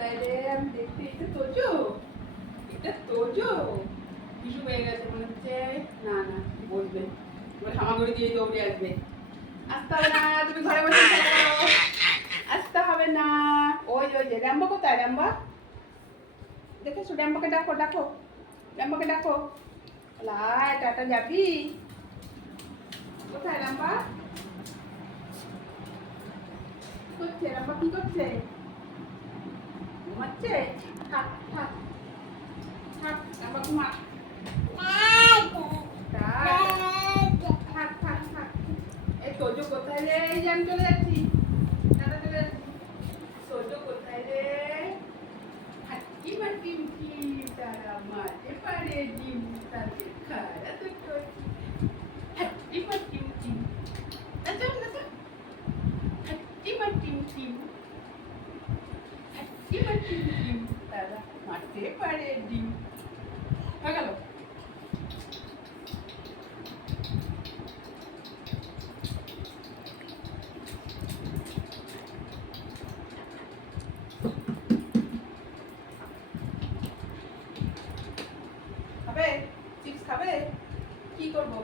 কোথায় রে আমি দেখতে এটা তোজো, এটা তোজো কিছু হয়ে গেছে মনে হচ্ছে। না না বসবে, এবার হামাগুড়ি দিয়ে দৌড়ে আসবে। আসতে হবে না, তুমি ঘরে বসে থাকো, আসতে হবে না। ওই ওই যে র্যাম্বো কোথায়? র্যাম্বো দেখেছো? র্যাম্বোকে ডাকো, ডাকো র্যাম্বোকে ডাকো। লাই টাটা যাবি? কোথায় র্যাম্বা? কি করছে র্যাম্বা? কি করছে? ঘুমাচ্ছে? থাক থাক থাক র্যাম্বা ঘুমা। থাক থাক থাক। এই তোজো কোথায় রে? এই যে আমি চলে যাচ্ছি, টাটা চলে যাচ্ছি। তোজো কোথায় রে? হাট্টি মাটি উঠি তারা মাঠে পারে ডিম তাদের খারা তো চলছি। হাট্টি মাটি উঠি আচ্ছা আচ্ছা হাট্টি মাটি উঠি, হাট্টি মাটি উঠি তারা মাঠে পারে ডিম। হয়ে গেল? খাবে? চিপস খাবে? কি করবো?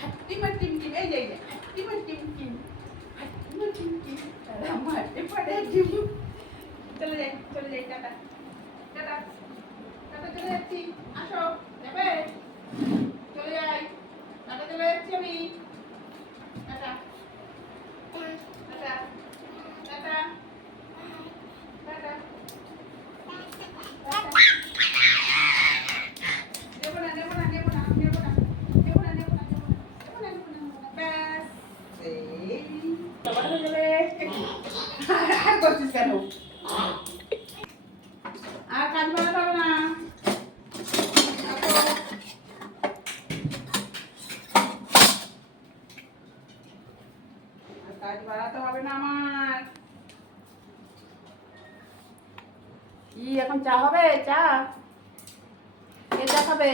হাট্টি মাটি উঠি, এই যে হাট্টি মাটি উঠি, হাট্টি মাটি উঠি তারা মাঠে পারে ডিম। চলে যাই, চলে যাই, টাটা টাটা টাটা চলে যাচ্ছি। আসো, যাবে? চলে যাই, টাটা চলে যাচ্ছি আমি। টাটা টাটা টাটা টাটা নেবো না নেবো না নেবো না নেবো না নেবো না নেবো না নেবো না নেবো না নেবো না ব্যাস এই সবার হয়ে যাবে। আর করছিস কেন? আর কাজ বাড়াতে হবে না। কাজ বাড়াতে হবে না আমার। কি এখন চা হবে? চা কে চা খাবে?